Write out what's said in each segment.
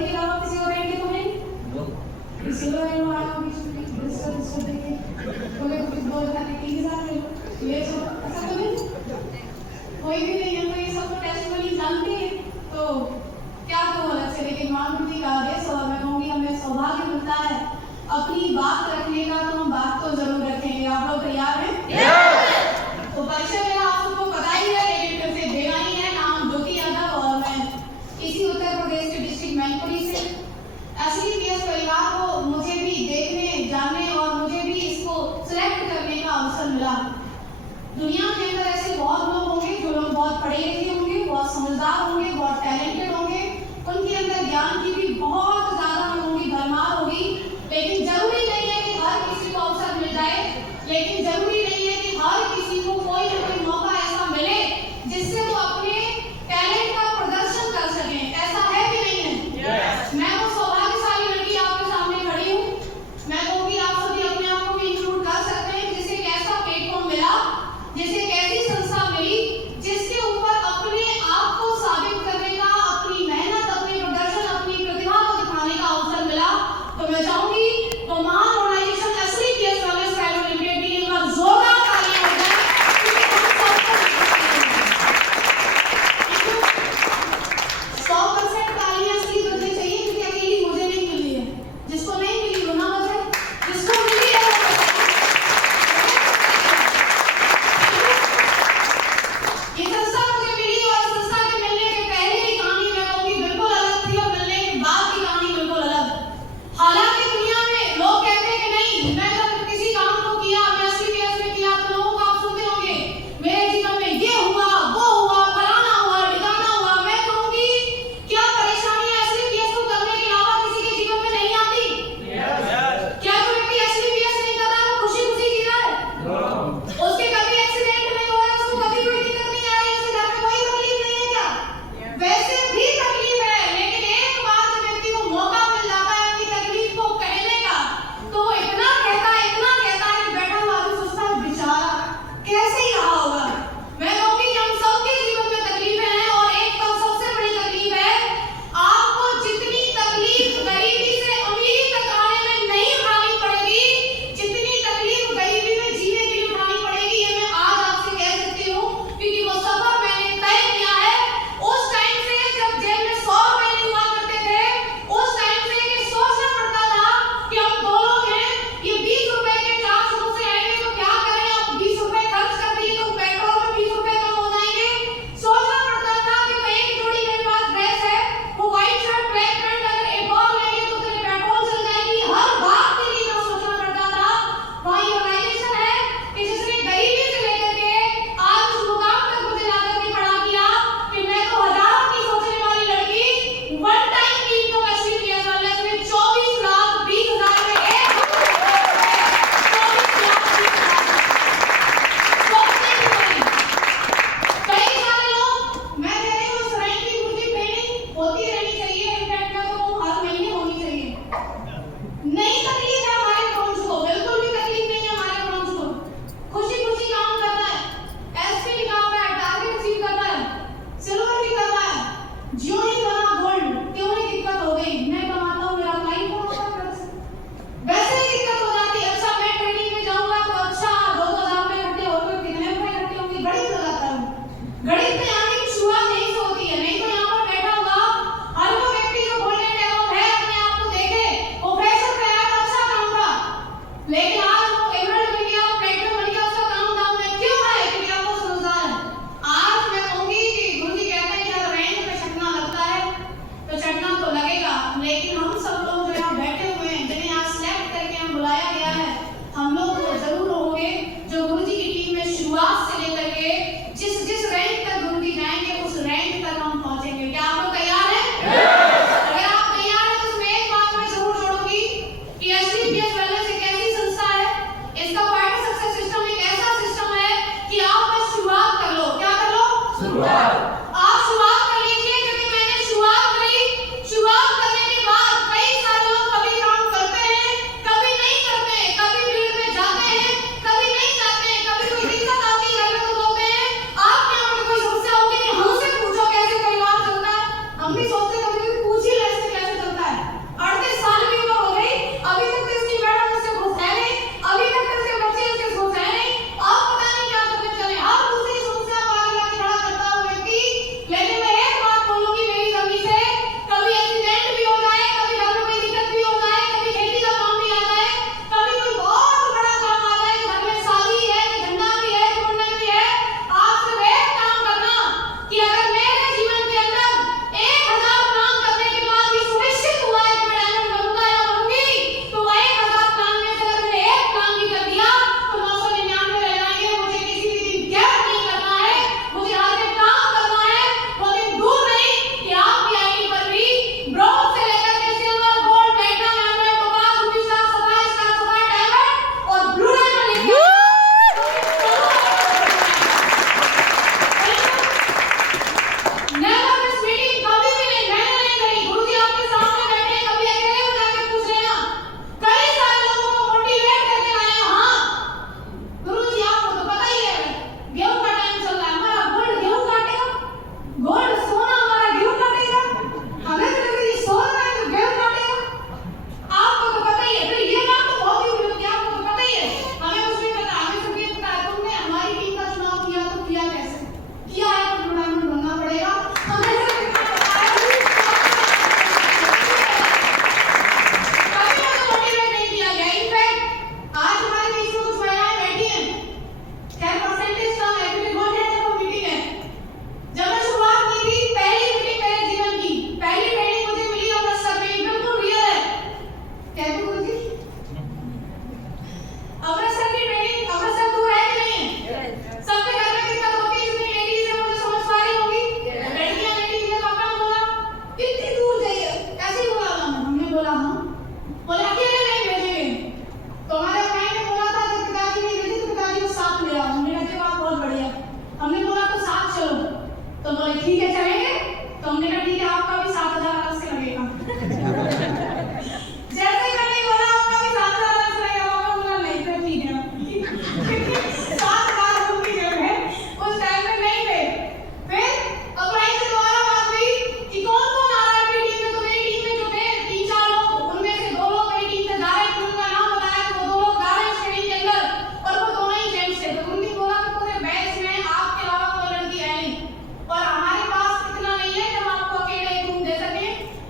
Silver के अलावा किसी और रैंक के तो नहीं। सिल्वर रैंक में आया बीच में डिस्कस देखिए बोले कुछ 2021 में ये सब ऐसा तो नहीं, कोई भी नहीं है। तो ये सब टेस्टिमनी जानते हैं तो क्या तो अलग से, लेकिन मानवती का आदेश और मैं कहूँगी हमें सौभाग्य मिलता है अपनी बात रखने का, तो हम बात तो जरूर रखेंगे। आप लोग तैयार हैं? तो परिचय मेरा आप सबको पता ही है, लेकिन फिर से देना ही है। नाम ज्योति यादव और मैं इसी उत्तर प्रदेश के डिस्ट्रिक्ट मैनपुरी से। एसडीपीएस परिवार को मुझे भी देखने जानने और मुझे भी इसको सिलेक्ट करने का अवसर मिला। दुनिया के अंदर ऐसे बहुत लोग होंगे जो लोग बहुत पढ़े लिखे होंगे, बहुत समझदार होंगे, बहुत टैलेंटेड होंगे, उनके अंदर ज्ञान की भी बहुत ज्यादा होगी, भरमार होगी, लेकिन जरूरी नहीं है कि हर किसी को अवसर मिल जाए, लेकिन जरूरी नहीं है कि हर किसी को कोई ना कोई मौका ऐसा मिले जिससे वो अपने टैलेंट का प्रदर्शन कर सके। ऐसा है कि नहीं है? yes. मैं वो सौभाग्यशाली लड़की आपके सामने खड़ी हूँ। मैं कहूँगी आप सभी अपने आप को भी इंक्लूड कर सकते हैं जिसे एक ऐसा प्लेटफॉर्म मिला, जिसे एक ऐसी संस्था मिली जिसके ऊपर अपने आप को साबित करने का, अपनी मेहनत, अपने प्रदर्शन, अपनी प्रतिभा को दिखाने का अवसर मिला। तो मैं चाहूंगी तो महान organization SDPS wellness private limited की एक बार जोरदार तालियां हो जाए। 100% तालियां इसलिए बजनी चाहिए क्योंकि अकेली मुझे नहीं मिली है, जिसको नहीं मिली वो ना बजाए, जिसको मिली है वो बजाए। ये संस्था मुझे मिली और संस्था के मिलने के पहले की कहानी मैं कहूँगी बिल्कुल अलग थी और मिलने के बाद की कहानी बिल्कुल अलग। हालांकि दुनिया में लोग कहते हैं कि नहीं, मैं जब किसी काम को किया, मैं एसडीपीएस में किया, तो लोगों को आप सुनते होंगे मेरे जीवन में ये हुआ, वो हुआ, फलाना हुआ, ठिकाना हुआ। मैं कहूँगी क्या परेशानियां एसडीपीएस को करने के अलावा किसी के जीवन में नहीं आती? क्या जो व्यक्ति एसडीपीएस नहीं कर रहा है वो खुशी खुशी जी रहा है? उसके कभी एक्सीडेंट नहीं हुआ है, उसको कभी कोई दिक्कत नहीं आई, उसके घर में कोई तकलीफ नहीं है क्या? वैसे भी तकलीफ है, लेकिन एक बार जब व्यक्ति को मौका मिल जाता है अपनी तकलीफ को कहने का, तो वो इतना कहता है कि बैठा हुआ आदमी सोचता है बेचारा कैसे ही रहा होगा। मैं कहूँगी कि हम सबके जीवन में तकलीफें हैं और एक तो सबसे बड़ी तकलीफ है आपको जितनी तकलीफ गरीबी से अमीरी तक आने में नहीं उठानी पड़ेगी, जितनी तकलीफ गरीबी में जीने के लिए उठानी पड़ेगी, ये मैं आज आपसे कह सकती हूँ क्योंकि वो सफर मैंने तय किया है। उस टाइम से जब जेल में 100 रुपए नहीं हुआ करते थे, उस टाइम से ये सोचना पड़ता था कि हम दो लोग हैं, ये 20 रुपए के 4 समोसे आएंगे तो क्या करें, अब 20 रुपए खर्च कर दिए तो पेट्रोल में 20 रुपए कम हो जाएंगे। सोचना पड़ता था कि वो एक जोड़ी मेरे पास ड्रेस है, वो व्हाइट शर्ट ब्लैक पैंट अगर एक और लेंगे तो तेरे पेट्रोल चल जाएगी। हर बात के लिए ना सोचना पड़ता था। वही ऑर्गेनाइजेशन है कि जिसने गरीबी से लेकर के आज उस मुकाम तक मुझे लाकर के खड़ा किया कि मैं तो हजारों की सोचने वाली लड़की वन टाइम की इनकम एसडीपीएस वाले में 24,20,000 में एक 24,20,000 कई सारे लोग, मैं कह रही हूँ इस रैंक की मुझे ट्रेनिंग होती रहनी चाहिए, इनफैक्ट मैं तो हर महीने होनी चाहिए। नहीं तकलीफ है हमारे ब्रॉन्ज को, बिल्कुल भी तकलीफ नहीं है हमारे ब्रॉन्ज को, खुशी खुशी काम करना है, एसपी निकाल रहा है, टारगेट अचीव करना है, सिल्वर भी करना है, जियो ही करना गोल्ड, क्यों नहीं दिक्कत हो गई, मैं कमाता हूँ मेरा क्लाइंट कौन होता है वैसे ही दिक्कत हो जाती है। अच्छा मैं ट्रेनिंग में जाऊंगा तो अच्छा 2,000 रुपए इकट्ठे हो गए, कितने रुपए इकट्ठे होंगे, गणित लगाता हूँ, गणित में आने की शुरुआत यहीं से होती है। नहीं तो यहाँ पर बैठा होगा हर वो व्यक्ति जो गोल्डन डेवलप है अपने आप को देखे, वो फ्रेशर पे आया तो अच्छा काम था, लेकिन आज वो एमरल्ड बन गया, प्लेटिनम बन गया, उसका काम डाउन है। क्यों है? क्योंकि आपको समझदार है। आज मैं कहूंगी कि गुरुजी कहते हैं कि अगर रैंक पे चढ़ना लगता है तो चढ़ना तो लगेगा, लेकिन हम सब लोग जो यहाँ बैठे हुए हैं, जिन्हें यहाँ सिलेक्ट करके हम बुलाया गया है, हम लोग वो जरूर होंगे जो गुरुजी की टीम में शुरुआत से लेकर के जिस जिस रैंक तक गुरुजी जाएंगे उस रैंक तक हम पहुंचेंगे। क्या आप लोग तैयार हैं? अगर आप तैयार हैं तो उसमें एक बात मैं जरूर जोड़ूंगी कि एसडीपीएस वेलनेस एक ऐसी संस्था है, इसका क्वार्टर सक्सेस सिस्टम एक ऐसा सिस्टम है कि आप बस शुरुआत कर लो। क्या कर लो? शुरुआत। आप शुरुआत कर लीजिए, क्योंकि मैंने शुरुआत करी, शुरुआत करने के बाद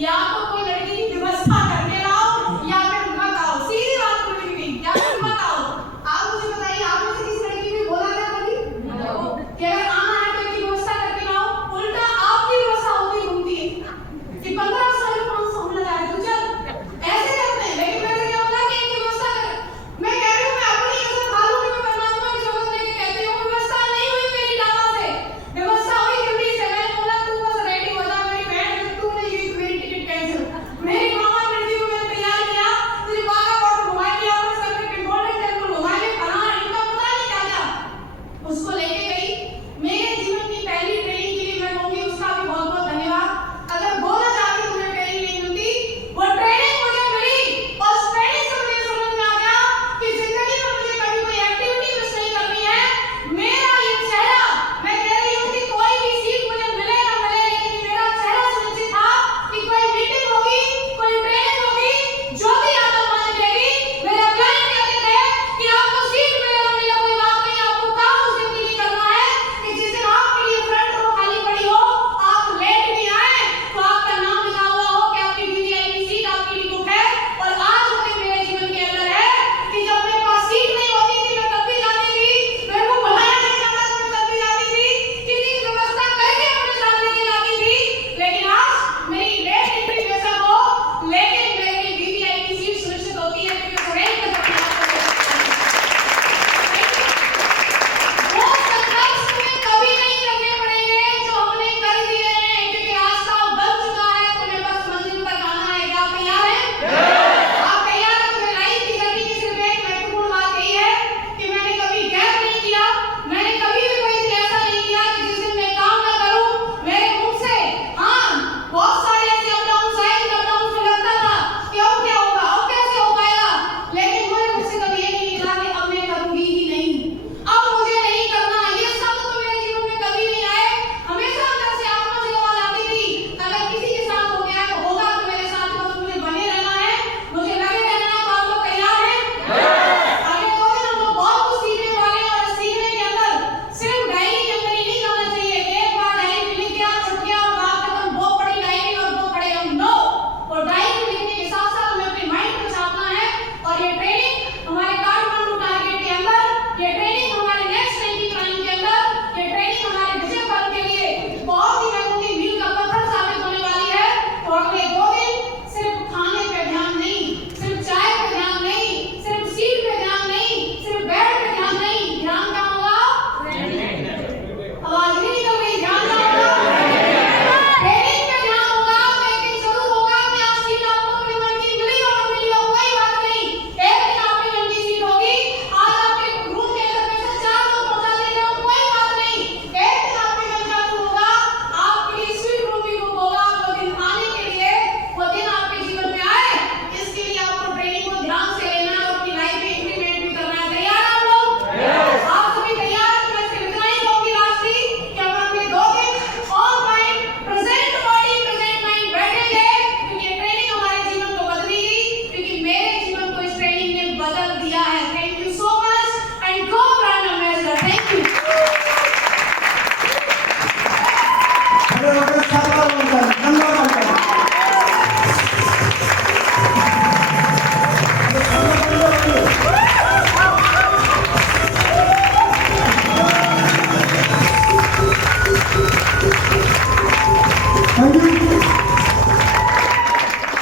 या